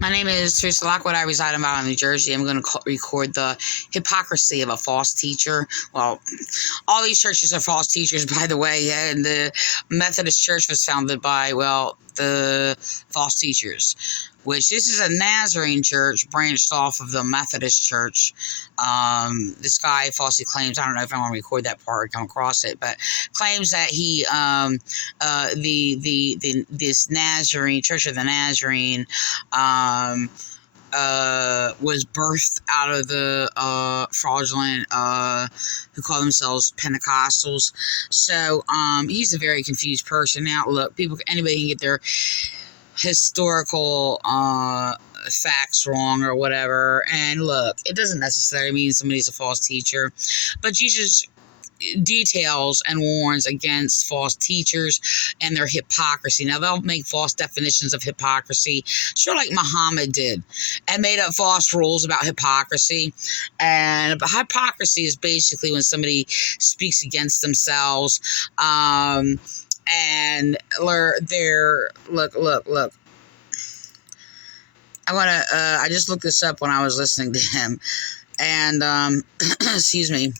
My name is Teresa Lockwood. I reside in Valley, New Jersey. I'm going to record the hypocrisy of a false teacher. Well, all these churches are false teachers, by the way, and the Methodist Church was founded by, well, the false teachers, which this is a Nazarene church branched off of the Methodist Church. This guy falsely claims, I don't know if I want to record that part or come across it, but claims that he, this Nazarene, Church of the Nazarene, was birthed out of the fraudulent who call themselves Pentecostals. So he's a very confused person. Now look, anybody can get their historical facts wrong or whatever, and look, it doesn't necessarily mean somebody's a false teacher, but Jesus details and warns against false teachers and their hypocrisy. Now, they'll make false definitions of hypocrisy, sure, like Muhammad did, and made up false rules about hypocrisy. And hypocrisy is basically when somebody speaks against themselves, and they're look. I just looked this up when I was listening to him, and excuse me.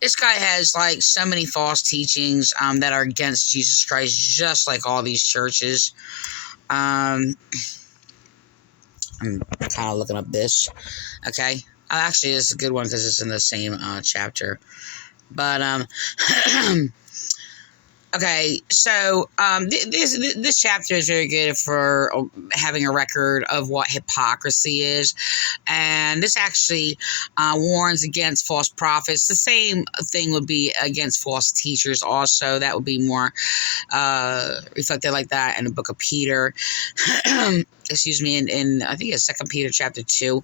This guy has like so many false teachings that are against Jesus Christ, just like all these churches. I'm kind of looking up this. Okay, actually, it's a good one because it's in the same chapter. But okay, so this chapter is very good for having a record of what hypocrisy is, and this actually warns against false prophets. The same thing would be against false teachers also. That would be more reflected like that in the book of Peter. Excuse me, in I think it's 2 Peter chapter 2.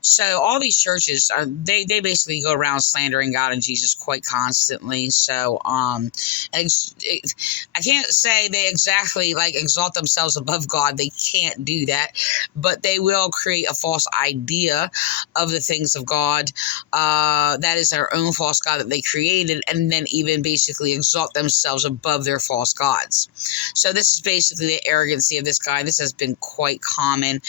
So all these churches they basically go around slandering God and Jesus quite constantly. So I can't say they exactly like exalt themselves above God. They can't do that, but they will create a false idea of the things of God. That is their own false God that they created, and then even basically exalt themselves above their false gods. So this is basically the arrogancy of this guy. This has been quite common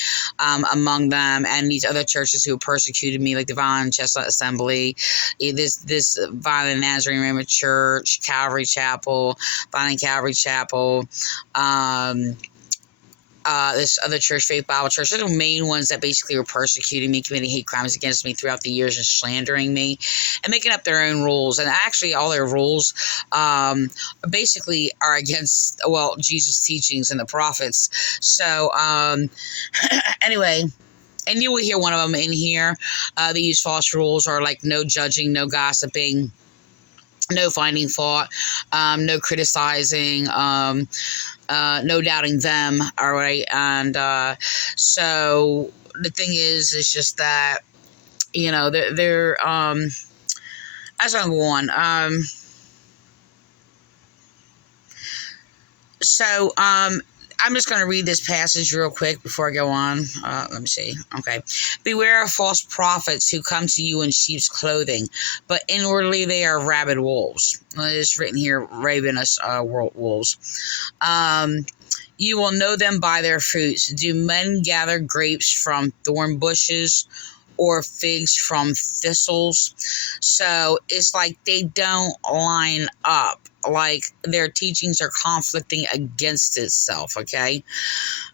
among them and these other churches who persecuted me, like the Violent Chestnut Assembly, this Violent Nazarene Rhema Church, Calvary Chapel, Violent Calvary Chapel, this other church, Faith Bible Church. Those are the main ones that basically were persecuting me, committing hate crimes against me throughout the years and slandering me and making up their own rules. And actually all their rules basically are against, well, Jesus' teachings and the prophets. So anyway, and you will hear one of them in here. These false rules are like no judging, no gossiping, no finding fault, no criticizing, no doubting them. All right. And so the thing is, it's just that, you know, they're as I'm going on. So I'm just going to read this passage real quick before I go on. Let me see. Okay. Beware of false prophets who come to you in sheep's clothing, but inwardly they are rabid wolves. It's written here, ravenous wolves. You will know them by their fruits. Do men gather grapes from thorn bushes or figs from thistles? So it's like they don't line up. Like their teachings are conflicting against itself. Okay.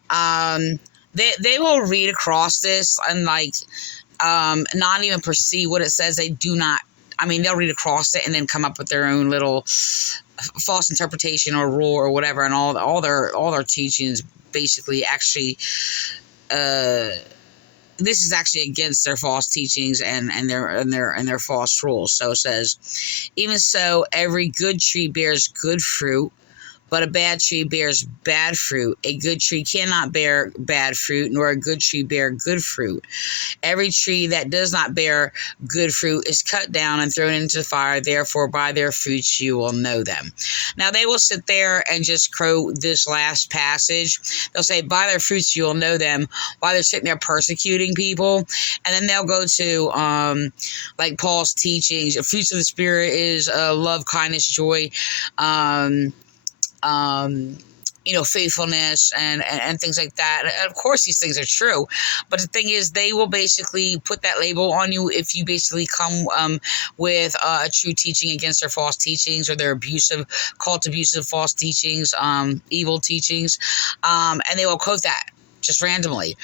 They will read across this and like not even perceive what it says. They do not. I mean, they'll read across it and then come up with their own little false interpretation or rule or whatever, and all their teachings basically actually this is actually against their false teachings and their false rules. So it says, even so, every good tree bears good fruit, but a bad tree bears bad fruit. A good tree cannot bear bad fruit, nor a good tree bear good fruit. Every tree that does not bear good fruit is cut down and thrown into the fire. Therefore, by their fruits you will know them. Now, they will sit there and just quote this last passage. They'll say, by their fruits you will know them, while they're sitting there persecuting people. And then they'll go to, like Paul's teachings. The fruits of the Spirit is love, kindness, joy, faithfulness and things like that. And of course, these things are true. But the thing is, they will basically put that label on you if you basically come with a true teaching against their false teachings or their abusive false teachings, evil teachings. And they will quote that just randomly.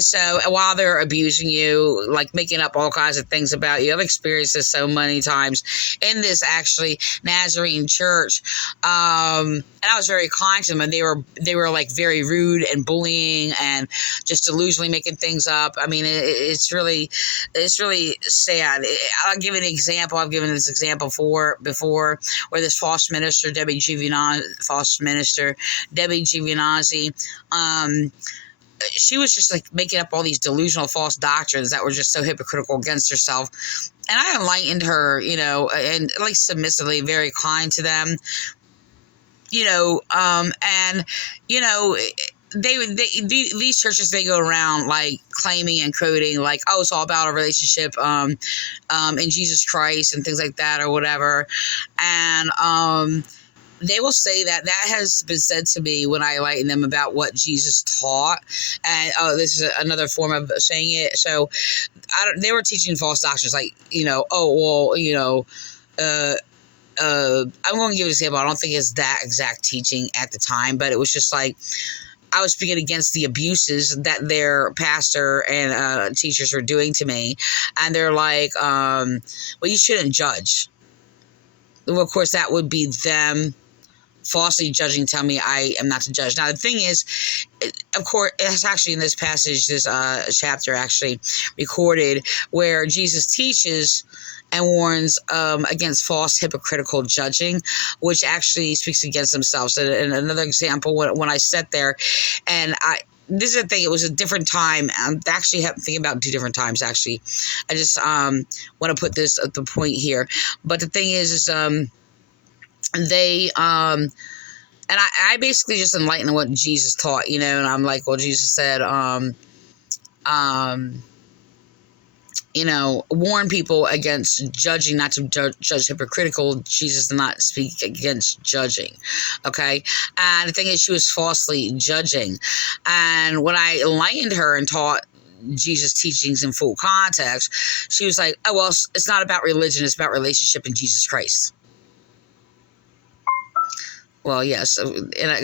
So while they're abusing you, like making up all kinds of things about you, I've experienced this so many times in this actually Nazarene church. And I was very kind to them, and they were like very rude and bullying and just delusionally making things up. I mean, it's really sad. I'll give an example. I've given this example before, where this false minister, Debbie Giovinazzi, she was just like making up all these delusional false doctrines that were just so hypocritical against herself. And I enlightened her, and like submissively, very kind to them, and these churches, they go around like claiming and quoting like, oh, it's all about a relationship in Jesus Christ and things like that or whatever. And they will say that has been said to me when I enlighten them about what Jesus taught. And this is another form of saying it. So they were teaching false doctrines like, I'm going to give an example. I don't think it's that exact teaching at the time, but it was just like, I was speaking against the abuses that their pastor and teachers were doing to me. And they're like, well, you shouldn't judge. Well, of course, that would be them falsely judging, tell me I am not to judge. Now, the thing is, of course, it's actually in this passage, this chapter actually recorded, where Jesus teaches and warns against false hypocritical judging, which actually speaks against themselves. And another example, when I sat there, and this is the thing, it was a different time. I'm actually thinking about 2 different times, actually. I just want to put this at the point here. But the thing is they and I basically just enlightened what Jesus taught, and I'm like, well, Jesus said warn people against judging, not to judge hypocritical. Jesus did not speak against judging. Okay. And the thing is, she was falsely judging. And when I enlightened her and taught Jesus' teachings in full context, she was like, oh, well, it's not about religion. It's about relationship in Jesus Christ. Well, yes,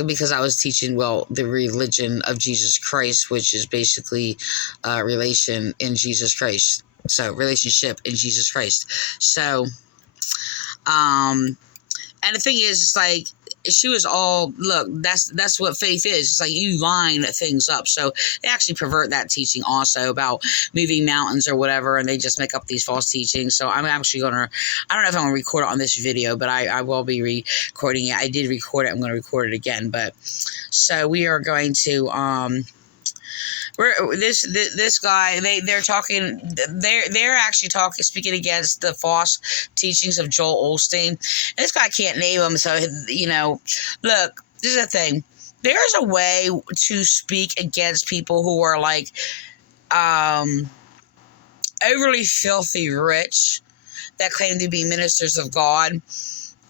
because I was teaching, the religion of Jesus Christ, which is basically relation in Jesus Christ. So, relationship in Jesus Christ. So, and the thing is, it's like, she was all, look, that's what faith is. It's like you line things up. So they actually pervert that teaching also about moving mountains or whatever, and they just make up these false teachings. So I'm actually I don't know if I'm going to record it on this video, but I will be recording it. I did record it. I'm going to record it again. But so we are going to, this guy, they're talking, they're actually speaking against the false teachings of Joel Osteen. And this guy can't name them, so look, this is the thing. There's a way to speak against people who are like overly filthy rich that claim to be ministers of God.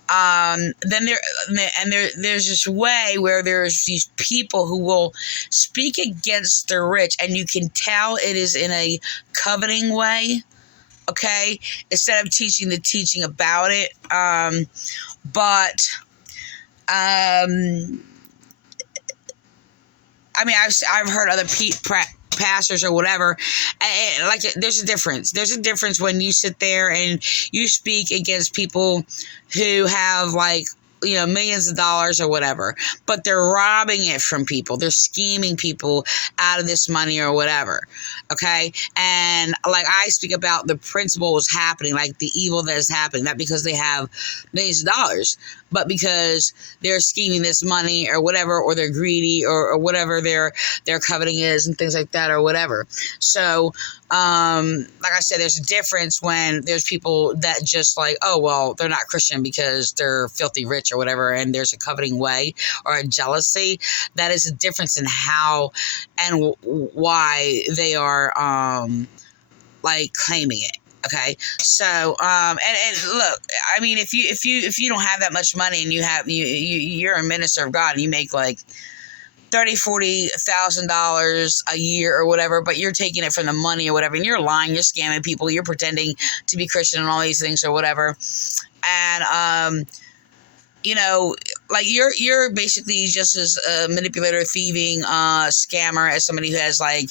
Then there's this way where there's these people who will speak against the rich, and you can tell it is in a coveting way, okay, instead of teaching the teaching about it. But I mean, I've heard other pastors or whatever, and like, there's a difference. There's a difference when you sit there and you speak against people who have millions of dollars or whatever, but they're robbing it from people. They're scheming people out of this money or whatever. Okay. And like, I speak about the principles happening, like the evil that is happening, not because they have millions of dollars, but because they're scheming this money or whatever, or they're greedy or whatever their coveting is and things like that or whatever. So, like I said, there's a difference when there's people that just like, oh, well, they're not Christian because they're filthy rich or whatever, and there's a coveting way or a jealousy. That is a difference in how and why they are, claiming it. Okay, so and look, I mean, if you don't have that much money and you're a minister of God and you make like $30,000-$40,000 a year or whatever, but you're taking it from the money or whatever, and you're lying, you're scamming people, you're pretending to be Christian and all these things or whatever, and you know, like you're basically just as a manipulator, thieving, scammer as somebody who has like,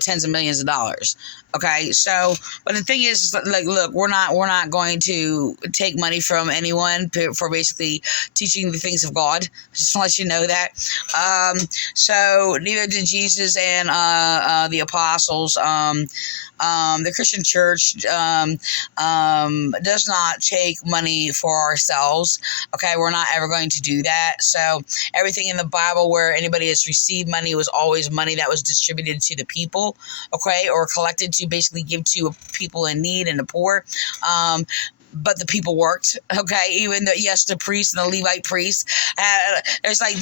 tens of millions of dollars. Okay, so but the thing is like, look, we're not going to take money from anyone for basically teaching the things of God. Just to let you know that. So neither did Jesus and the apostles. The Christian church does not take money for ourselves. Okay, we're not ever going to do that. So everything in the Bible where anybody has received money was always money that was distributed to the people, okay, or collected to basically give to people in need and the poor. But the people worked, okay. Even though, yes, the priests and the Levite priests, there's like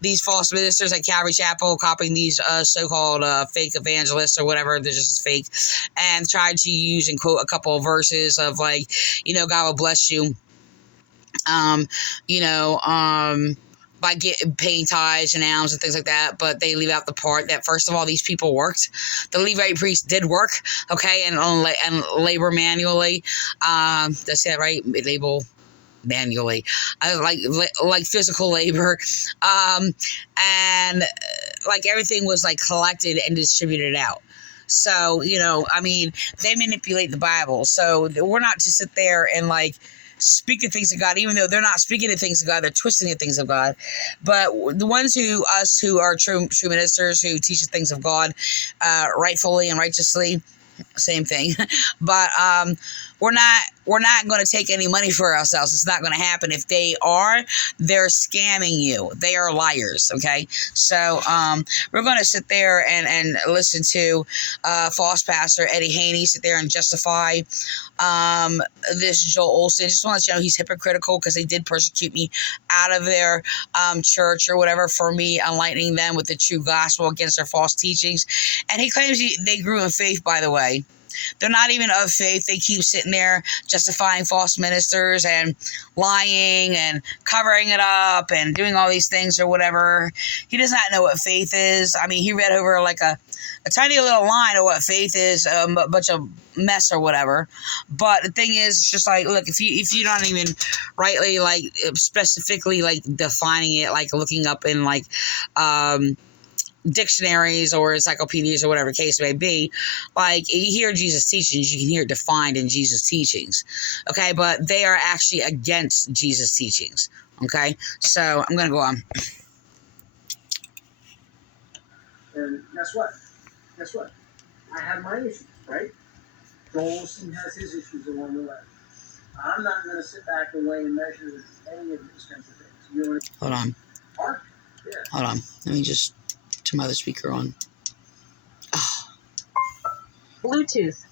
these false ministers like Calvary Chapel copying these so-called fake evangelists or whatever. They're just fake, and tried to use and quote a couple of verses of like, God will bless you. Um, you know, by paying tithes and alms and things like that, but they leave out the part that first of all these people worked. The Levite priest did work, okay, and labor manually. Did I say that right? Label manually, like physical labor, and like everything was like collected and distributed out. So I mean, they manipulate the Bible. So we're not to sit there and like speak the things of God, even though they're not speaking the things of God, they're twisting the things of God. But the ones who are true ministers who teach the things of God, rightfully and righteously, same thing. But we're not going to take any money for ourselves. It's not going to happen. If they are, they're scamming you. They are liars. Okay, so we're going to sit there and listen to false pastor Eddie Haney sit there and justify this Joel Osteen. Just want to let you know he's hypocritical because they did persecute me out of their church or whatever for me enlightening them with the true gospel against their false teachings. And he claims they grew in faith, by the way. They're not even of faith. They keep sitting there justifying false ministers and lying and covering it up and doing all these things or whatever. He does not know what faith is. I mean, he read over like a tiny little line of what faith is, a bunch of mess or whatever. But the thing is, it's just like, look, if you don't even rightly, like, specifically, like, defining it, like looking up in like dictionaries or encyclopedias or whatever the case may be, like, you hear Jesus teachings, you can hear it defined in Jesus teachings, okay, but they are actually against Jesus teachings, okay. So I'm gonna go on. And guess what, I have my issues, right? Joel Osteen has his issues along the way. I'm not going to sit back and weigh and measure any of these kinds of things. Hold on. Yeah. Hold on. Let me just turn my other speaker on. Oh. Bluetooth.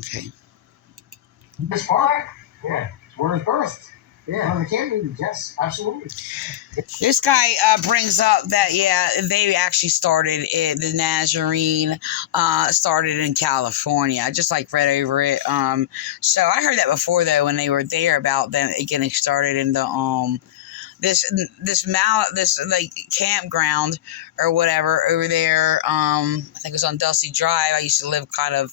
Okay. This part? Yeah. It's where it's birthed. Yeah. On the camera, yes, absolutely. This guy brings up that, yeah, they actually started it, the Nazarene started in California. I just like read over it. So I heard that before, though, when they were there, about them getting started in the this like campground or whatever over there. I think it was on Dulcie Drive. I used to live kind of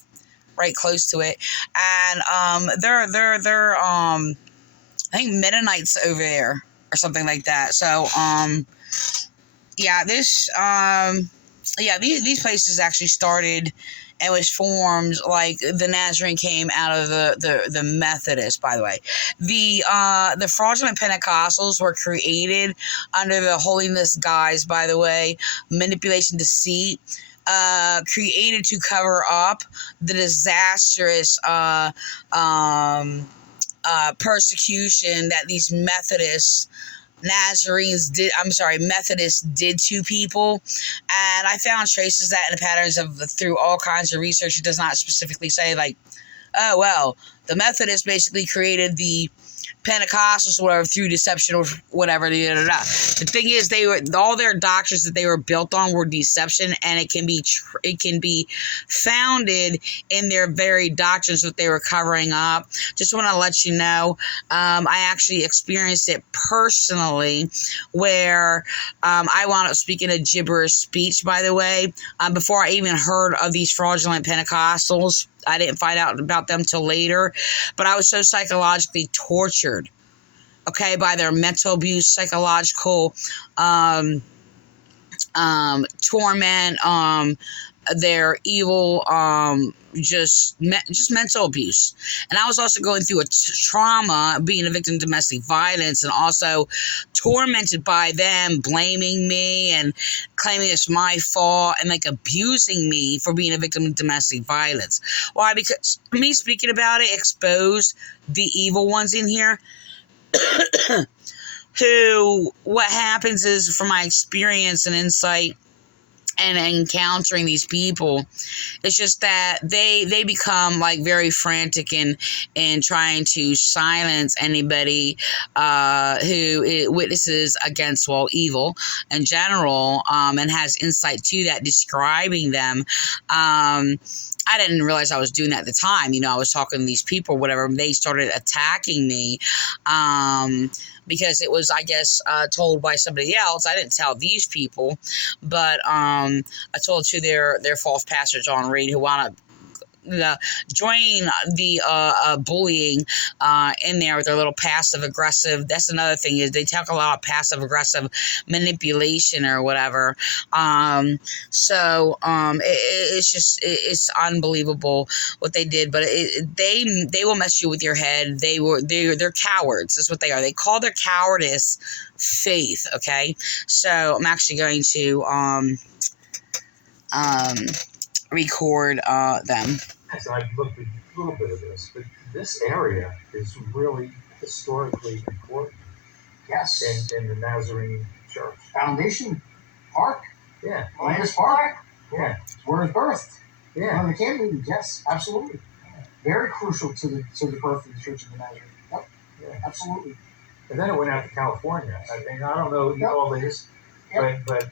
right close to it, and they're I think Mennonites over there or something like that. So yeah, these places actually started and was formed, like the Nazarene came out of the Methodists, by the way. The fraudulent Pentecostals were created under the holiness guise, by the way, manipulation, deceit, created to cover up the disastrous persecution that these Methodists did to people. And I found traces that in the patterns through all kinds of research. It does not specifically say like, oh, well, the Methodists basically created the Pentecostals, whatever, through deception or whatever. The thing is, all their doctrines that they were built on were deception, and it can be founded in their very doctrines that they were covering up. Just want to let you know, I actually experienced it personally, where I wound up speaking a gibberish speech. By the way, before I even heard of these fraudulent Pentecostals. I didn't find out about them till later, but I was so psychologically tortured, okay, by their mental abuse, psychological torment, their evil, just mental abuse. And I was also going through a trauma, being a victim of domestic violence, and also tormented by them blaming me and claiming it's my fault and like abusing me for being a victim of domestic violence. Why? Because me speaking about it exposed the evil ones in here. Who, what happens is, from my experience and insight and encountering these people, it's just that they become like very frantic in trying to silence anybody who witnesses against, well, evil in general, and has insight to that, describing them. I didn't realize I was doing that at the time. I was talking to these people, whatever. They started attacking me because it was, I guess, told by somebody else. I didn't tell these people, but I told to their false pastor, John Reed, who wound up joining the bullying in there with their little passive aggressive. That's another thing, is they talk a lot of passive aggressive manipulation or whatever. It's just it's unbelievable what they did. But they will mess you with your head. They're cowards. That's what they are. They call their cowardice faith. Okay, so I'm actually going to record them. So I've looked at a little bit of this, but this area is really historically important. Yes. In the Nazarene Church. Foundation Park. Yeah. Landis Park. Yeah. It's where it was birthed. Yeah. One of the camp meetings. Yes, absolutely. Very crucial to the birth of the Church of the Nazarene. Yep. Yeah. Absolutely. And then it went out to California. I mean, I don't know all this. But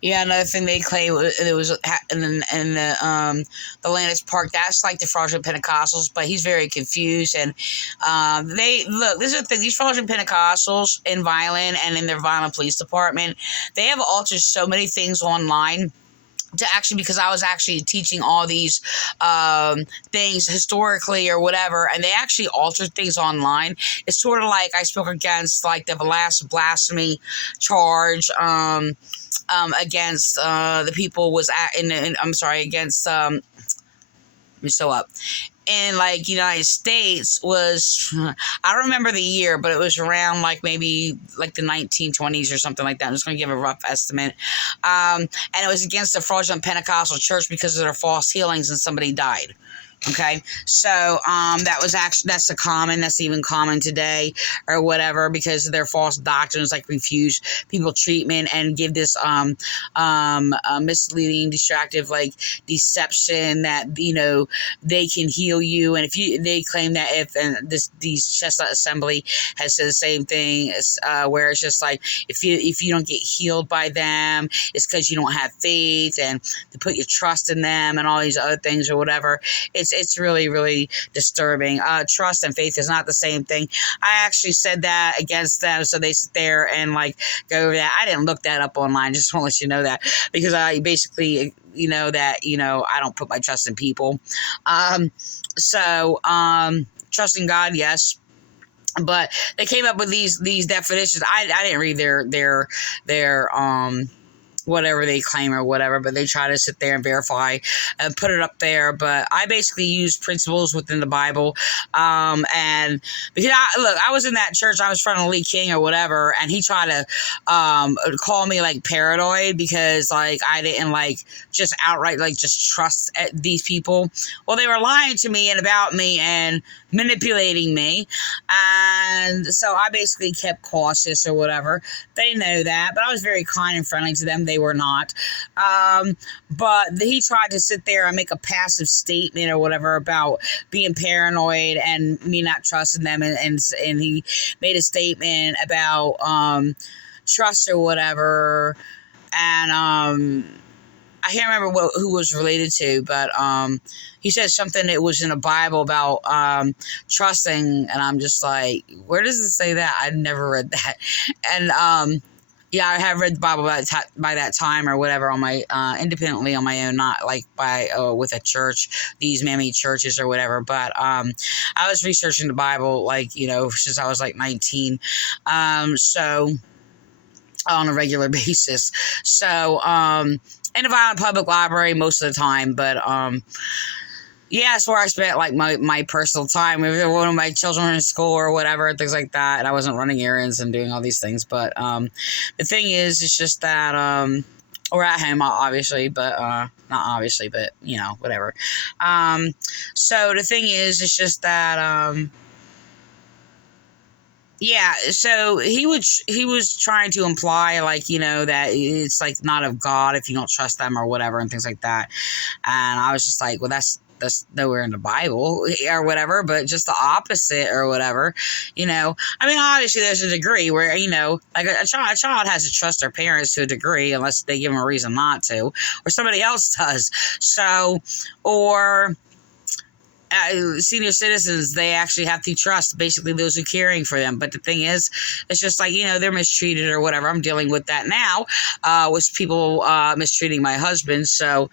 yeah, another thing they claim it was in the Landis Park. That's like the fraudulent Pentecostals, but he's very confused. And they look. This is the thing: these fraudulent Pentecostals in violent and in their violent police department, they have altered so many things online. To actually, because I was actually teaching all these things historically or whatever, and they actually altered things online. It's sort of like I spoke against like the last blasphemy charge against the people was against let me sew up. In like United States was, I don't remember the year, but it was around like maybe like the 1920s or something like that. I'm just going to give a rough estimate. And it was against the fraudulent Pentecostal church because of their false healings and somebody died. Okay, so that's even common today or whatever, because of their false doctrines, like refuse people treatment and give this misleading, distractive, like deception that they can heal you. And they claim that these Chestnut Assembly has said the same thing, where it's just like if you don't get healed by them, it's because you don't have faith and to put your trust in them and all these other things or whatever. It's really, really disturbing. Trust and faith is not the same thing. I actually said that against them, so they sit there and like go over that. I didn't look that up online. Just want to let you know that, because I basically, I don't put my trust in people. Trusting God, yes. But they came up with these definitions. I didn't read their whatever they claim or whatever, but they try to sit there and verify and put it up there. But I basically use principles within the Bible. And because I was in that church, I was in front of Lee King or whatever, and he tried to call me like paranoid because like I didn't like just outright like just trust these people. Well, they were lying to me and about me and manipulating me, and so I basically kept cautious or whatever. They know that, but I was very kind and friendly to them. they were not. But he tried to sit there and make a passive statement or whatever about being paranoid and me not trusting them, and he made a statement about trust or whatever, and I can't remember who was related to, but he said something that was in the Bible about trusting, and I'm just like, where does it say that? I never read that, and yeah, I have read the Bible by that time or whatever on my independently on my own, not like by with a church, these mammy churches or whatever. But I was researching the Bible since I was like 19, so on a regular basis. So in a violent public library most of the time, but yeah, that's where I spent like my personal time. If one of my children were in school or whatever, and things like that, and I wasn't running errands and doing all these things. But the thing is, it's just that or at home, obviously, but not obviously, but whatever. So the thing is, it's just that yeah, so he was trying to imply that it's like not of God if you don't trust them or whatever and things like that. And I was just like, well, that's nowhere in the Bible or whatever, but just the opposite or whatever. I mean, obviously there's a degree where, like a child has to trust their parents to a degree unless they give them a reason not to, or somebody else does. So, or senior citizens, they actually have to trust basically those who are caring for them. But the thing is, it's just like, they're mistreated or whatever. I'm dealing with that now, with people mistreating my husband. So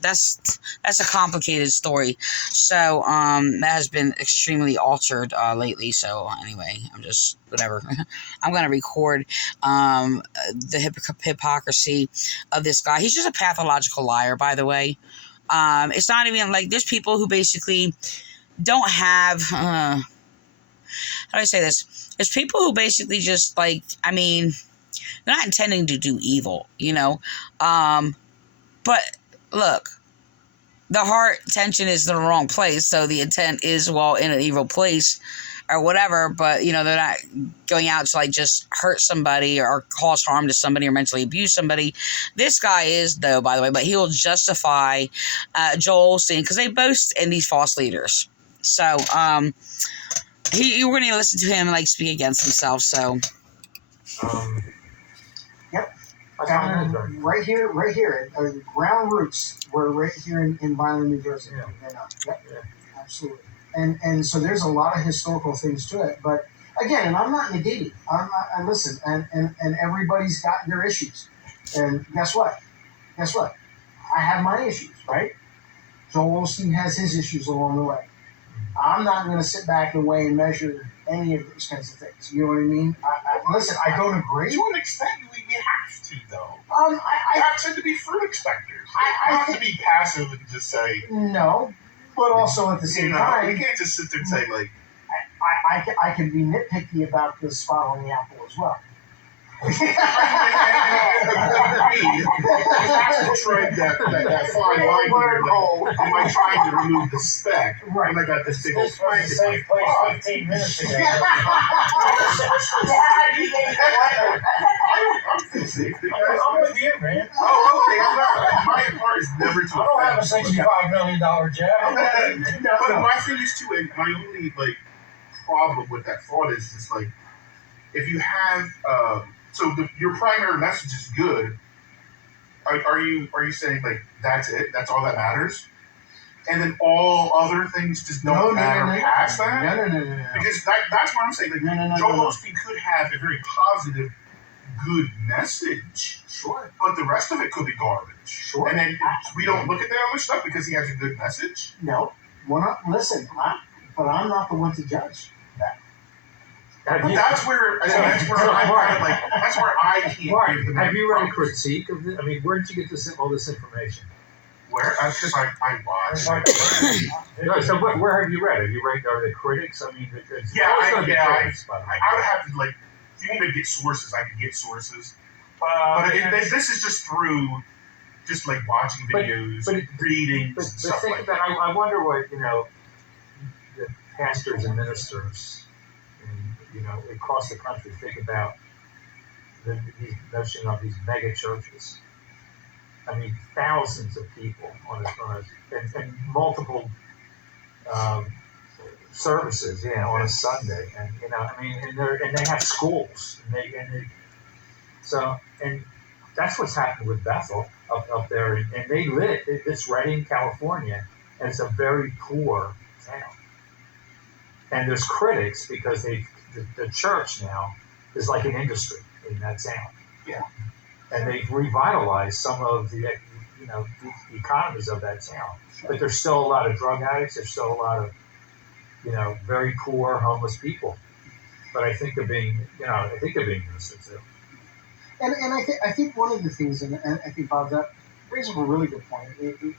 that's a complicated story. So that has been extremely altered lately. So anyway, I'm just whatever. I'm going to record the hypocrisy of this guy. He's just a pathological liar, by the way. It's not even like there's people who basically don't have, how do I say this? There's people who basically just they're not intending to do evil, but look, the heart tension is in the wrong place. So the intent is, in an evil place or whatever, but they're not going out to just hurt somebody or cause harm to somebody or mentally abuse somebody. This guy is, though, by the way, but he will justify Joel Osteen because they boast in these false leaders. So you were going to listen to him speak against himself. So yep, right here, ground roots. We're right here in Vineland, New Jersey. Yeah. Yep, absolutely. And so there's a lot of historical things to it, but again, and I'm not negating. And listen, and everybody's got their issues, and guess what? I have my issues, right? Joel Osteen has his issues along the way. I'm not going to sit back and weigh and measure any of those kinds of things. You know what I mean? Listen, I don't agree. To an extent, we have to, though. I have to be fruit expectors. I have to be passive and just say no. But also at the same time, you can't just sit there and say I can be nitpicky about the spot on the apple as well. That's to tread that fine line here. Am I trying to remove the speck? Right. And I got this big old speck. Safe place 15 minutes ago. I'm safe. I'm with you, man. Oh, okay. My part is never to. I don't have a $65 million job. But my thing is too, and my only problem with that thought is just if you have so your primary message is good. Are you saying that's it? That's all that matters? And then all other things just don't matter past that? No. Because that's what I'm saying. Joel Osteen could have a very positive, good message. Sure. But the rest of it could be garbage. Sure. And then we don't look at the other stuff because he has a good message? No. We're not. Listen, but I'm not the one to judge that. That's where I can't Mark, give them. have you read a critique of this? I mean, where did you get all this information? Where? Because I watched. No, so where have you read? Have you read the critics? I mean, I would have to if you want me to get sources, I can get sources. But this is just through, just watching videos, reading, but stuff think like about, that. I wonder what the pastors and ministers, across the country think about these notion of these mega churches. I mean, thousands of people and multiple um, services, on a Sunday, and I mean, and they have schools, and that's what's happened with Bethel up there, and they live. It's Redding, California, and it's a very poor town. And there's critics because the church now is like an industry in that town. Yeah. And they've revitalized some of the the economies of that town. But there's still a lot of drug addicts. There's still a lot of very poor homeless people. But I think they're being ministered to. And I think one of the things, and I think Bob, that brings up a really good point,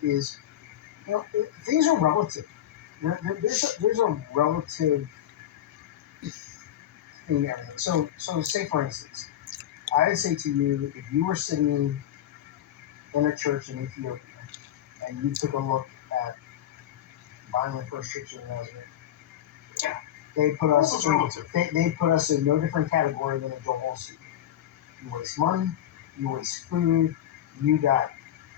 is things are relative. There's a relative thing to everything. So say for instance, I'd say to you, if you were sitting in a church in Ethiopia and you took a look at Violent First Church in Nazareth, they put us in no different category than a Joel Osteen. You waste money, you waste food, you got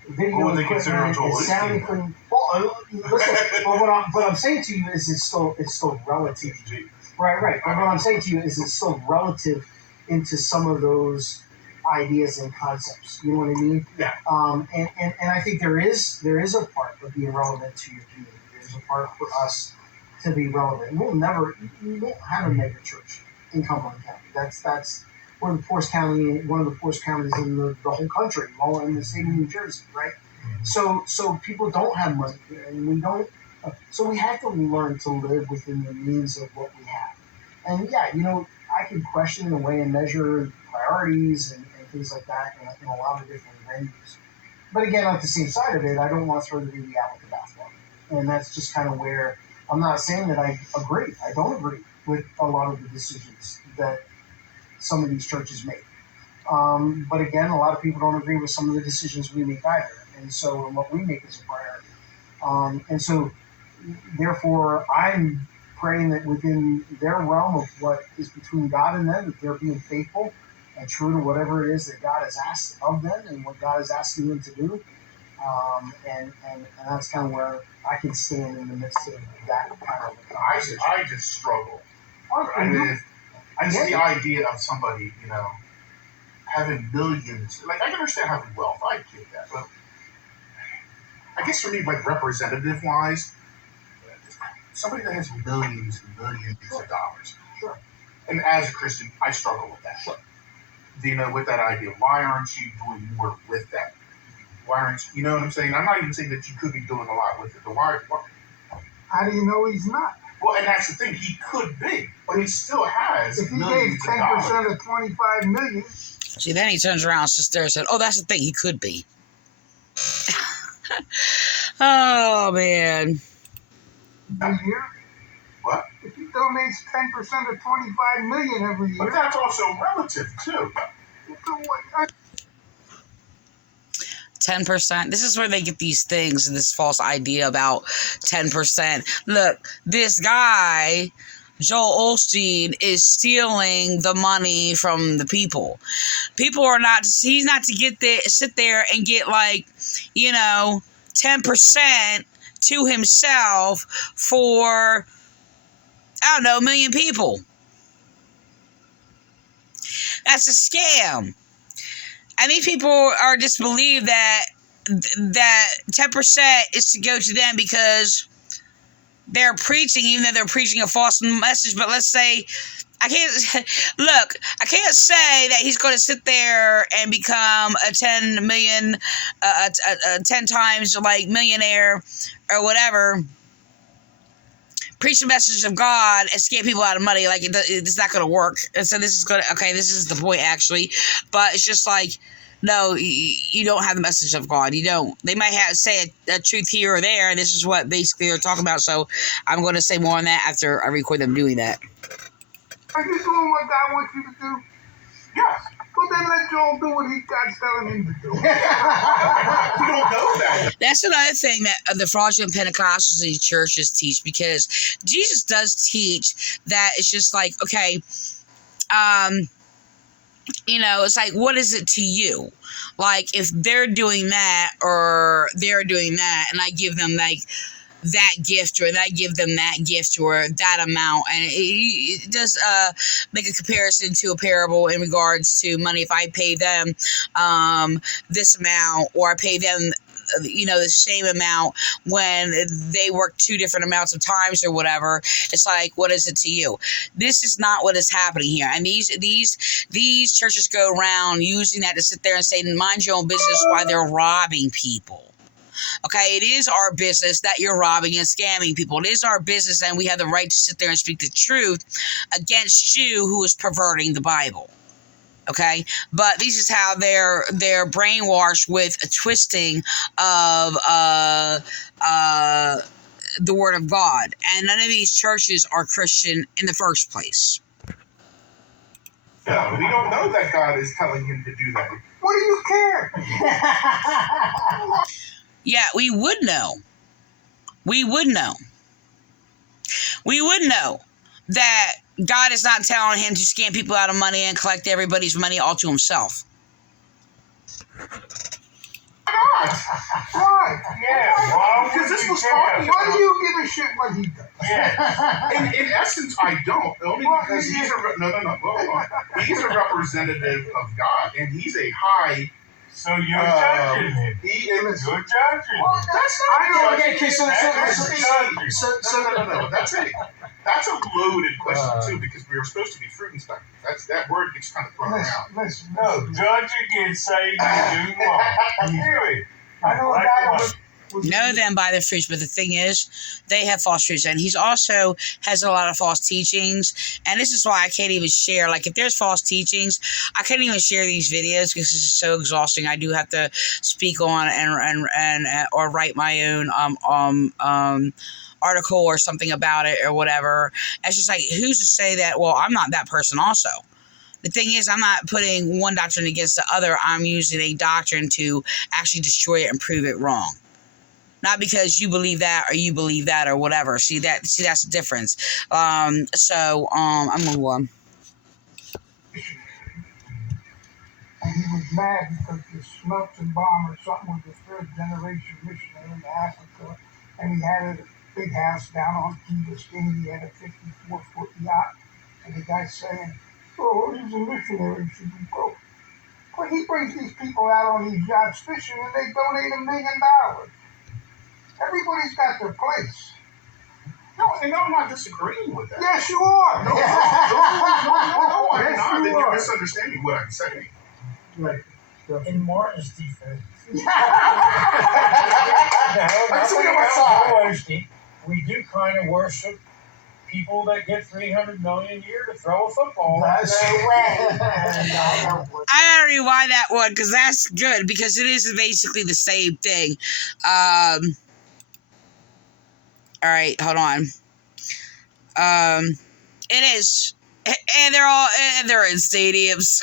video equipment, it's sound equipment. Well, listen, but what I'm saying to you is it's still relative. Right. But what I'm saying to you is it's still relative into some of those ideas and concepts. You know what I mean? Yeah. And I think there is a part of being relevant to your community. There's a part for us to be relevant. We won't have a mega church in Cumberland County. That's one of the poorest counties in the whole country, all in the state of New Jersey, right? So people don't have money here, and we don't. So we have to learn to live within the means of what we have. And I can question the way and measure priorities and things like that in a lot of different venues. But again, on the same side of it, I don't want to throw the baby out with the bathwater. And that's just kind of where I'm not saying that I agree. I don't agree with a lot of the decisions that some of these churches make. But again, a lot of people don't agree with some of the decisions we make either. And so what we make is a priority. And so therefore, I'm praying that within their realm of what is between God and them, that they're being faithful and true to whatever it is that God has asked of them and what God is asking them to do. And that's kind of where I can stand in the midst of that kind of a conversation. I just struggle. I just the idea of somebody, having millions. Like, I can understand having wealth. I get that. But I guess for me, like, representative-wise, somebody that has millions and millions of dollars. Sure. And as a Christian, I struggle with that. Sure. With that idea. Why aren't you doing more with that? Why aren't you know what I'm saying? I'm not even saying that you could be doing a lot with it, but why? How do you know he's not? Well, and that's the thing. He could be, but he still has If he gave millions of 10% dollars. of 25 million, See, then he turns around and sits there and said, "Oh, that's the thing. He could be." Oh man. a year. What? If he donates 10% of 25 million every But year, that's also relative too. so what? 10%. This is where they get these things and this false idea about 10%. Look, this guy, Joel Osteen, is stealing the money from the people. People are not, he's not to sit there and get 10% to himself for, I don't know, 1 million people. That's a scam. And these people are just believe that 10% is to go to them because they're preaching, even though they're preaching a false message. But let's say, I can't say that he's going to sit there and become a 10 million, 10 times millionaire or whatever, preach the message of God and scam people out of money. It's not going to work. And so this is the point actually, but it's just no, you don't have the message of God. You don't. They might say a truth here or there, and this is what basically they're talking about. So I'm going to say more on that after I record them doing that. Are you doing what God wants you to do? Yes. Well, then let Joel do what God's telling him to do. You don't know that. That's another thing that the fraudulent Pentecostals and churches teach, because Jesus does teach that it's just okay, It's like, what is it to you? Like, if they're doing that or they're doing that, and I give them like that gift, or I give them that gift or that amount, and it does make a comparison to a parable in regards to money. If I pay them this amount, or I pay them the same amount when they work two different amounts of times or whatever, it's like, what is it to you? This is not what is happening here. And these churches go around using that to sit there and say, mind your own business, while they're robbing people. Okay, it is our business that you're robbing and scamming people. It is our business, and we have the right to sit there and speak the truth against you who is perverting the Bible. Okay, but this is how they're brainwashed with a twisting of the Word of God, and none of these churches are Christian in the first place. No, we don't know that God is telling him to do that. What do you care? Yeah, we would know. We would know. We would know that God is not telling him to scam people out of money and collect everybody's money all to himself. Why? Yeah, well, because this was talking Why about... do you give a shit what he does? Yeah. In essence, I don't. Only because he's he's a representative of God, and he's a high... So you're judging him. He is... You're judging Well, him. That's not... I don't judging. get No. That's a loaded question, too, because we were supposed to be fruit inspectors. That word gets kind of thrown around. Listen. No, judge against say you do wrong. Period. I know a Black guy or white. was Know them by their fruits, but the thing is, they have false fruits, and he's also has a lot of false teachings. And this is why I can't even share. Like, if there's false teachings, I can't even share these videos because this is so exhausting. I do have to speak on and or write my own article or something about it or whatever. It's just like, who's to say that? Well, I'm not that person also. The thing is, I'm not putting one doctrine against the other. I'm using a doctrine to actually destroy it and prove it wrong. Not because you believe that or you believe that or whatever. See, that's the difference. I'm gonna go on. And he was mad because the Smeltzer bomb or something was the third generation missionary in Africa, and he had a big house down on Key Biscayne. He had a 54-foot yacht, and the guy's saying, "Oh, he's a missionary, should be broke." But he brings these people out on these yachts fishing, and they donate $1 million. Everybody's got their place. No, and I'm not disagreeing with that. Yes, you are. No, I'm Yes, not. you Then you're are. misunderstanding what I'm saying. Right. In Martin's defense. We do kind of worship people that get $300 million a year to throw a football. That's their way. I don't know why that one, because that's good, because it is basically the same thing. All right, hold on. It is, and they're in stadiums.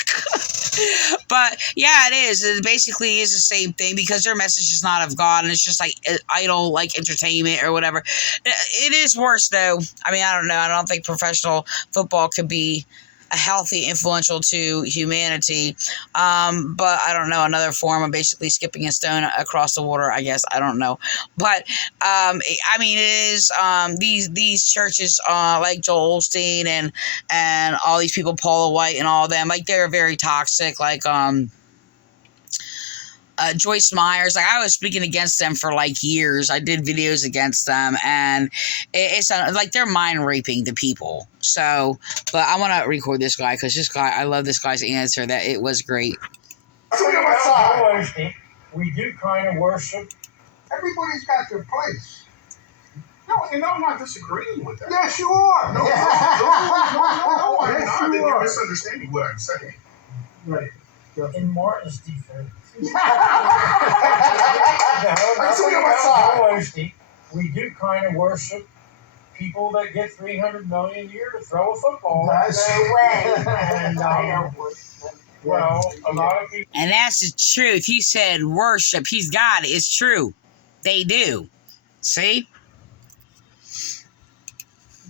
But yeah, it is. It basically is the same thing, because their message is not of God, and it's just like idle, like entertainment or whatever. It is worse though. I mean, I don't know. I don't think professional football could be a healthy, influential to humanity. But I don't know, another form of basically skipping a stone across the water, I guess. I don't know. But I mean, it is these churches like Joel Osteen and all these people, Paula White and all of them, like, they're very toxic. Like Joyce Myers, like, I was speaking against them for like years. I did videos against them, and it's like they're mind raping the people. So, but I want to record this guy, because this guy, I love this guy's answer. That it was great. We do kind of worship. Everybody's got their place. No, and I'm not disagreeing with that. Yes, you are. No, I'm Yes, not. you Then you're are. misunderstanding what I'm saying. Right. In Martin's defense. We do kind of worship people that get $300 million a year to throw a football. That's their way. And well, a lot of people. And that's the truth. He said worship. He's got it. It's true. They do. See?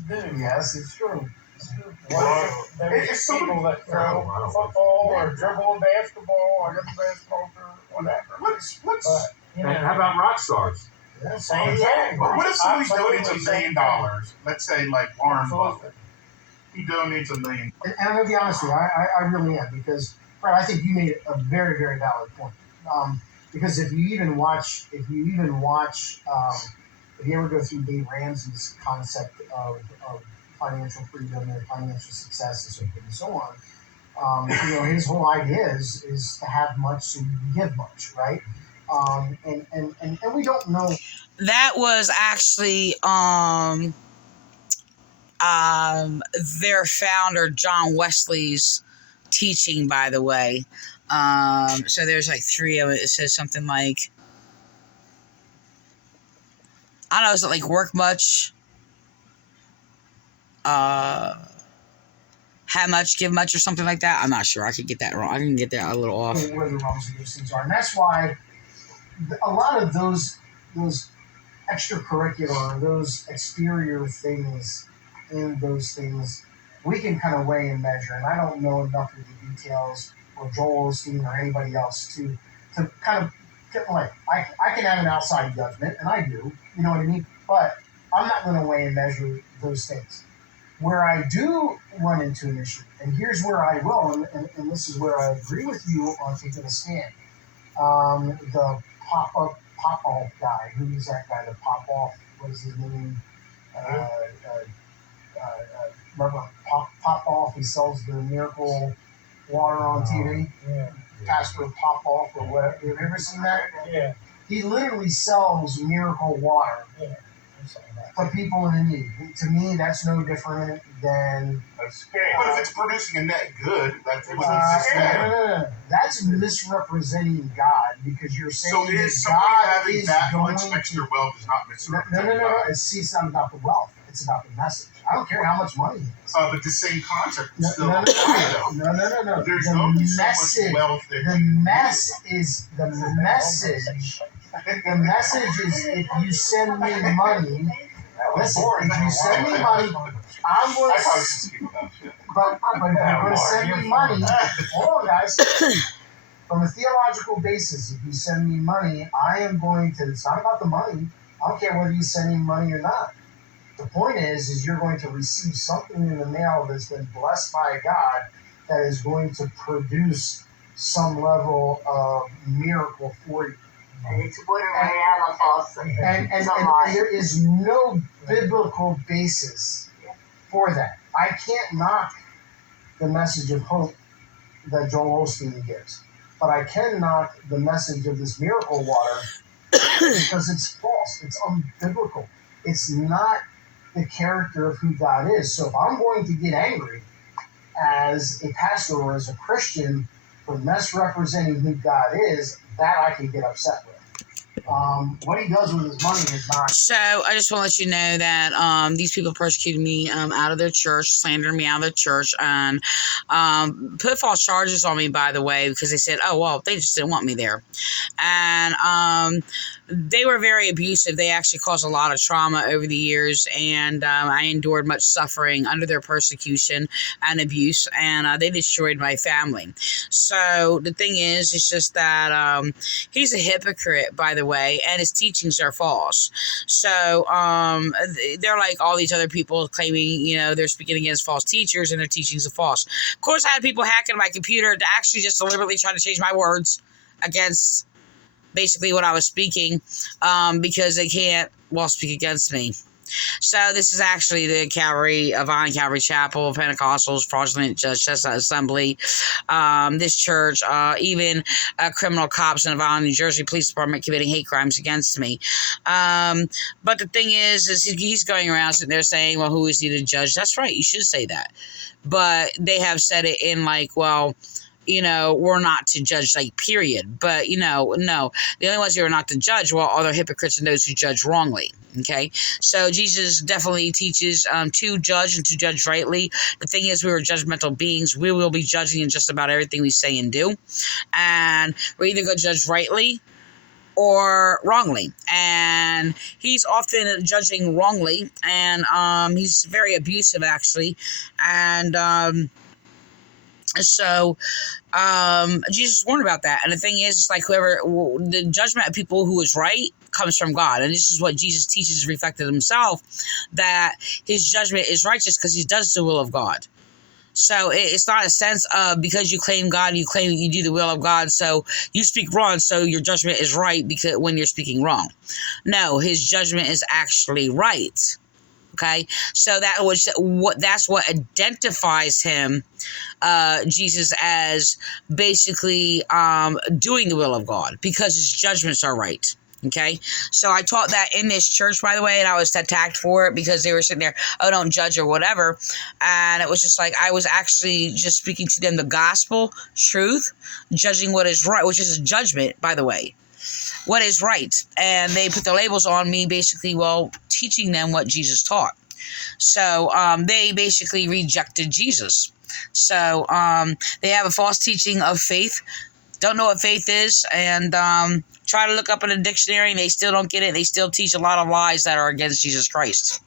Yes, it's true. It's true. What if there's It's so people that throw football or dribble a basketball or hit a basketball or whatever? What's But, you And know, how about rock stars? same thing. But what if somebody Absolutely donates $1 same million? thing. Let's say like Warren Absolutely. Buffett. He donates $1 million. And I'm gonna be honest with you, I really am, because Fred, I think you made a very, very valid point. Because if you ever go through Dave Ramsey's concept of financial freedom and financial success and so forth and so on, his whole idea is to have much so you can give much, right? And we don't know. That was actually their founder John Wesley's teaching, by the way. So there's like 3 of it. It says something like, I don't know, is it like work much, have much, give much, or something like that? I'm not sure. I could get that wrong. I can get that a little off. Where the wrongs of those things are, and that's why a lot of those extracurricular, those exterior things in those things, we can kind of weigh and measure. And I don't know enough of the details, or Joel Osteen or anybody else to kind of get like I can have an outside judgment, and I do, you know what I mean? But I'm not going to weigh and measure those things. Where I do run into an issue, and here's where I will, and this is where I agree with you on taking a stand. The Pop-off guy. Who is that guy? The Pop-off. What is his name? Remember Pop-off? He sells the miracle water on TV. Yeah. Pastor Pop-off or whatever. Have you ever seen that? Yeah. He literally sells miracle water for people in need. To me, that's no different than. But if it's producing a net good, that's No. That's misrepresenting God, because you're saying so that is somebody God having is that going much extra wealth is not misrepresenting No. God. It's not about the wealth. It's about the message. I don't care how much money he has. But the same concept is No. still applied though. No. There's The only so message. much wealth that The message. The message is, if you send me money, listen. If you send me money, I'm going I probably to. should speak about shit. But if you're going to send me money, hold on, guys. From a theological basis, if you send me money, I am going to. It's not about the money. I don't care whether you send me money or not. The point is you're going to receive something in the mail that's been blessed by God that is going to produce some level of miracle for you. And there is no biblical basis for that. I can't knock the message of hope that Joel Osteen gives, but I can knock the message of this miracle water because it's false. It's unbiblical. It's not the character of who God is. So if I'm going to get angry as a pastor or as a Christian for misrepresenting who God is, that I can get upset with. What he does with his money is not. So I just want to let you know that these people persecuted me out of their church, slandered me out of their church, and put false charges on me, by the way, because they said, oh, well, they just didn't want me there. And they were very abusive. They actually caused a lot of trauma over the years, and I endured much suffering under their persecution and abuse, and they destroyed my family. So the thing is, it's just that he's a hypocrite, by the way, and his teachings are false. So they're like all these other people claiming, they're speaking against false teachers and their teachings are false. Of course, I had people hacking my computer to actually just deliberately try to change my words against basically what I was speaking, because they can't, speak against me. So this is actually the Vine Calvary Chapel, Pentecostals, Fraudulent Chestnut Assembly, this church, even criminal cops in the Vine, New Jersey Police Department committing hate crimes against me. But the thing is he's going around sitting there saying, well, who is he to judge? That's right, you should say that. But they have said it in we're not to judge, period. But, no. The only ones who are not to judge, are the hypocrites and those who judge wrongly. Okay? So Jesus definitely teaches to judge and to judge rightly. The thing is, we are judgmental beings. We will be judging in just about everything we say and do. And we're either going to judge rightly or wrongly, and he's often judging wrongly, and he's very abusive actually, and so Jesus warned about that. And the thing is, it's like the judgment of people who is right comes from God, and this is what Jesus teaches, reflected himself, that his judgment is righteous because he does the will of God. So it's not a sense of because you claim God, you claim you do the will of God, so you speak wrong, so your judgment is right because when you're speaking wrong. No, his judgment is actually right. Okay, so that's what identifies him, Jesus, as basically doing the will of God because his judgments are right. Okay, so I taught that in this church, by the way, and I was attacked for it because they were sitting there, oh, don't judge or whatever. And it was just like I was actually just speaking to them the gospel, truth, judging what is right, which is a judgment, by the way. What is right? And they put the labels on me, basically, teaching them what Jesus taught. So they basically rejected Jesus. So they have a false teaching of faith, don't know what faith is, and try to look up in a dictionary, and they still don't get it. They still teach a lot of lies that are against Jesus Christ.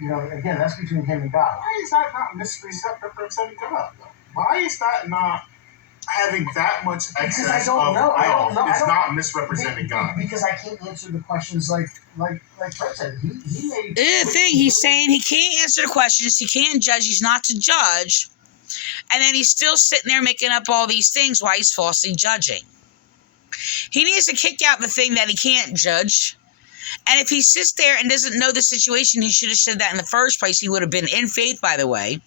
Again, that's between him and God. Why is that not misrepresenting God? Why is that not having that much excess Because I don't know. I don't know. It's not misrepresenting God. Because I can't answer the questions like Fred said. He made The thing, he's saying he can't answer the questions, he can't judge, he's not to judge, and then he's still sitting there making up all these things while he's falsely judging. He needs to kick out the thing that he can't judge. And if he sits there and doesn't know the situation, he should have said that in the first place. He would have been in faith, by the way.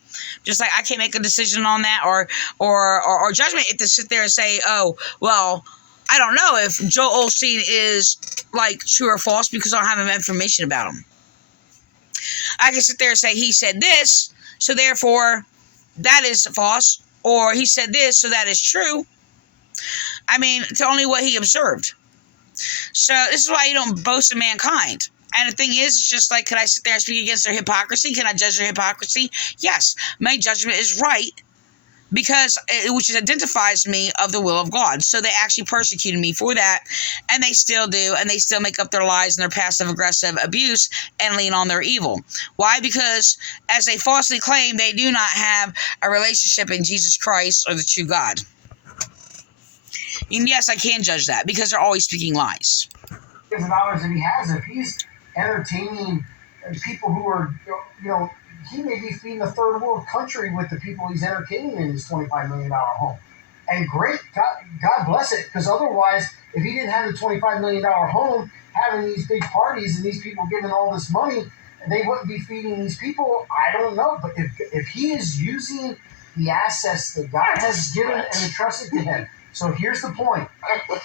Just like I can't make a decision on that or judgment if to sit there and say, oh, well, I don't know if Joel Osteen is like true or false because I don't have enough information about him. I can sit there and say he said this, so therefore that is false, or he said this, so that is true. I mean, it's only what he observed. So this is why you don't boast in mankind. And the thing is, it's just like, can I sit there and speak against their hypocrisy? Can I judge their hypocrisy? Yes, my judgment is right because which identifies me of the will of God. So they actually persecuted me for that, and they still do, and they still make up their lies and their passive-aggressive abuse and lean on their evil. Why? Because, as they falsely claim, they do not have a relationship in Jesus Christ or the true God. And yes, I can judge that because they're always speaking lies. $1 million that he has, if he's entertaining people who are, he may be feeding a third world country with the people he's entertaining in his $25 million home. And great, God bless it, because otherwise, if he didn't have the $25 million home, having these big parties and these people giving all this money, they wouldn't be feeding these people. I don't know. But if he is using the assets that God has given and entrusted to him, so here's the point,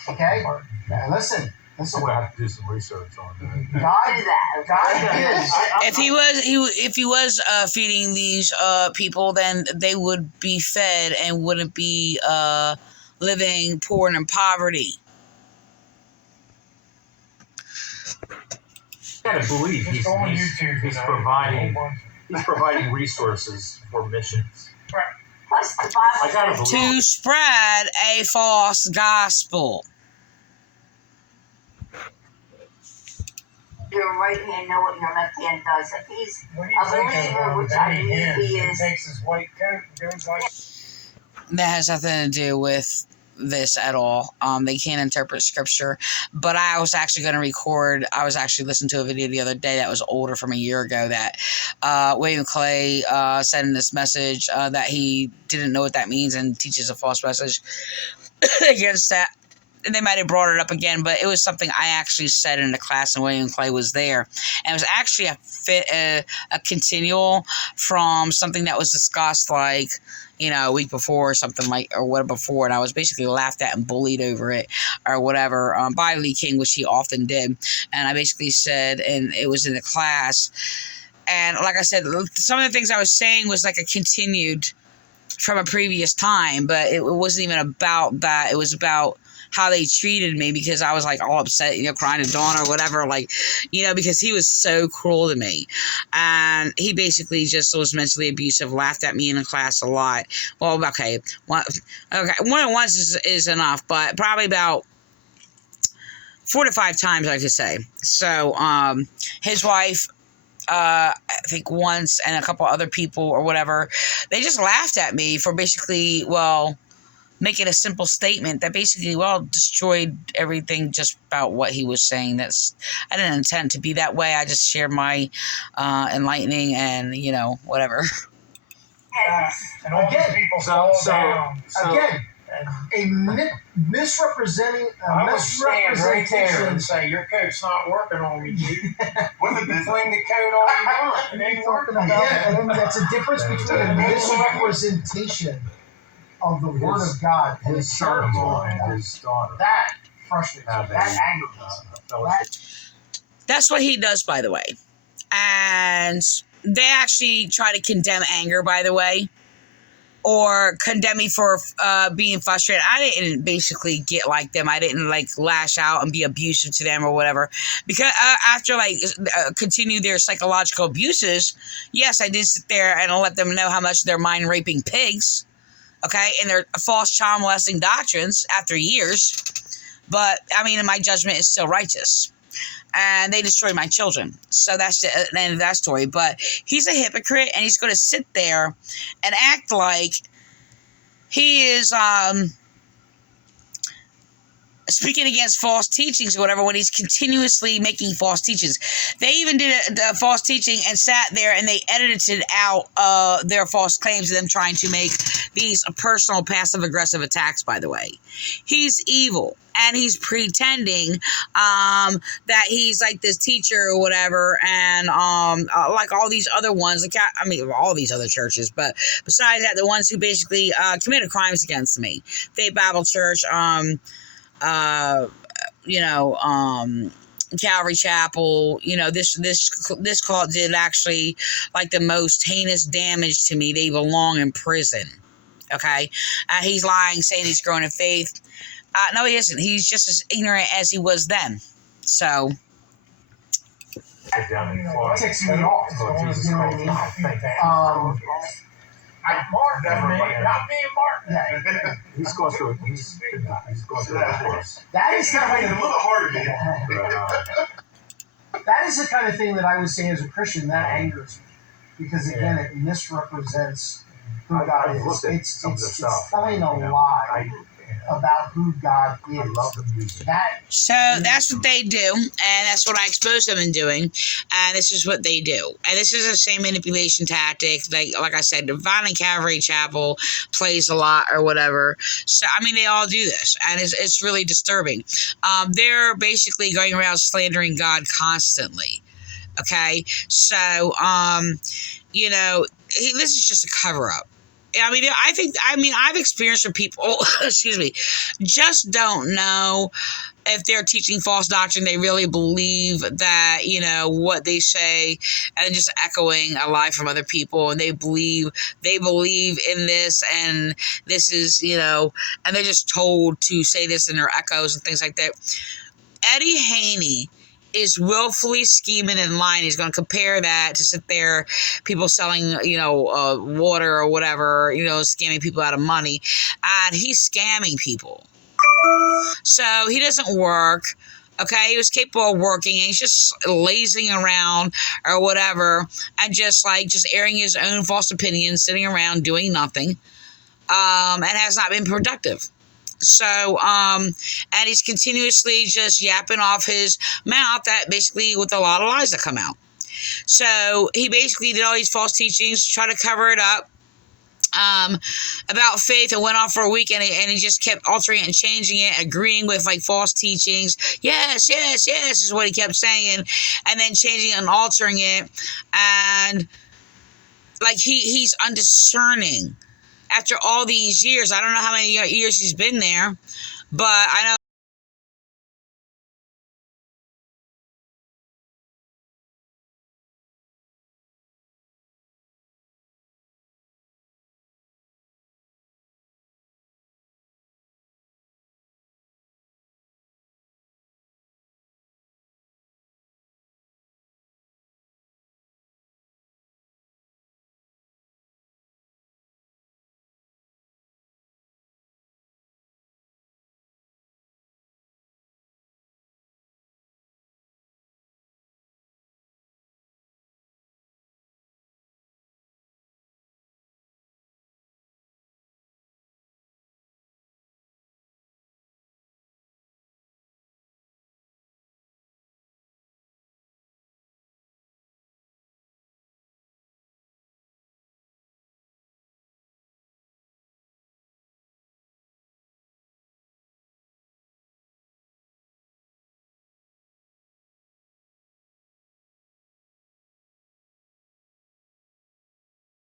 okay? Now listen. We'll have to do some research on that. God is. If he was feeding these people, then they would be fed and wouldn't be living poor and in poverty. You gotta believe he's providing resources for missions. Plus, the I gotta believe. To spread a false gospel. your right hand know what your left hand does. If he's a believer, which I believe he is. Takes his white coat and goes like. That has nothing to do with this at all. They can't interpret scripture. But I was actually going to record. I was actually listening to a video the other day that was older from a year ago that William Clay said in this message that he didn't know what that means and teaches a false message against that. And they might have brought it up again, but it was something I actually said in the class, and William Clay was there. And it was actually a continual from something that was discussed like, a week before or something like, or what before. And I was basically laughed at and bullied over it or whatever by Lee King, which he often did. And I basically said, and it was in the class. And like I said, some of the things I was saying was like a continued from a previous time, but it wasn't even about that. It was about how they treated me, because I was like all upset, crying to Dawn or whatever, like, because he was so cruel to me. And he basically just was mentally abusive, laughed at me in the class a lot. Well, okay, more than once is enough, but probably about 4 to 5 times, I could say. So, his wife, I think once, and a couple other people or whatever, they just laughed at me for basically, making a simple statement that basically, destroyed everything just about what he was saying. I didn't intend to be that way. I just shared my enlightening and, whatever. And all these people fall down. Again, misrepresenting, I would stand right there misrepresentation. and say, your coat's not working on me, dude. Wasn't this Fling the coat all you want. It ain't working on me. Again, that's a difference between a misrepresentation of the Word of God and a His son-in-law character. and his daughter That frustrates me. have That a angers me. fellowship. That's what he does, by the way. And they actually try to condemn anger, by the way, or condemn me for being frustrated. I didn't basically get like them. I didn't lash out and be abusive to them or whatever. Because after continue their psychological abuses, yes, I did sit there and let them know how much they're mind raping pigs. Okay, and their false child molesting doctrines after years. But, my judgment is still righteous. And they destroyed my children. So that's the end of that story. But he's a hypocrite, and he's going to sit there and act like he is speaking against false teachings or whatever, when he's continuously making false teachings. They even did a false teaching and sat there and they edited out their false claims of them trying to make these personal passive-aggressive attacks, by the way. He's evil, and he's pretending that he's like this teacher or whatever, and like all these other ones, all these other churches, but besides that, the ones who basically committed crimes against me. Faith Bible Church, Calvary Chapel, this cult did actually the most heinous damage to me. They belong in prison. Okay, he's lying, saying he's growing in faith. No, he isn't. He's just as ignorant as he was then. So. Down in Florida. Ticks me off. Oh, Jesus You know what I Christ. mean? Martin, not me and Martin. He's going through a divorce. That is the kind a of little harder to But, that is the kind of thing that I would say as a Christian that angers me, because again, it misrepresents who God I've is. looked at It's some of the stuff. telling a you know, lie about who God is. I love the music. So that's what they do, and that's what I expose them in doing, and this is what they do. And this is the same manipulation tactic, like I said, the Violent Calvary Chapel plays a lot or whatever. So, they all do this, and it's really disturbing. They're basically going around slandering God constantly, okay? So, this is just a cover-up. I've experienced where people, excuse me, just don't know if they're teaching false doctrine. They really believe that, what they say, and just echoing a lie from other people. And they believe in this, and this is, and they're just told to say this in their echoes and things like that. Eddie Haney is willfully scheming and lying. He's going to compare that to sit there, people selling, water or whatever, scamming people out of money. And he's scamming people. So he doesn't work. Okay, he was capable of working, and he's just lazing around or whatever, and just airing his own false opinions, sitting around doing nothing, and has not been productive. So, and he's continuously just yapping off his mouth, that basically with a lot of lies that come out. So he basically did all these false teachings, try to cover it up, about faith, and went on for a week, and he just kept altering it and changing it, agreeing with false teachings. Yes, is what he kept saying, and then changing and altering it, and he's undiscerning. After all these years, I don't know how many years he's been there, but I know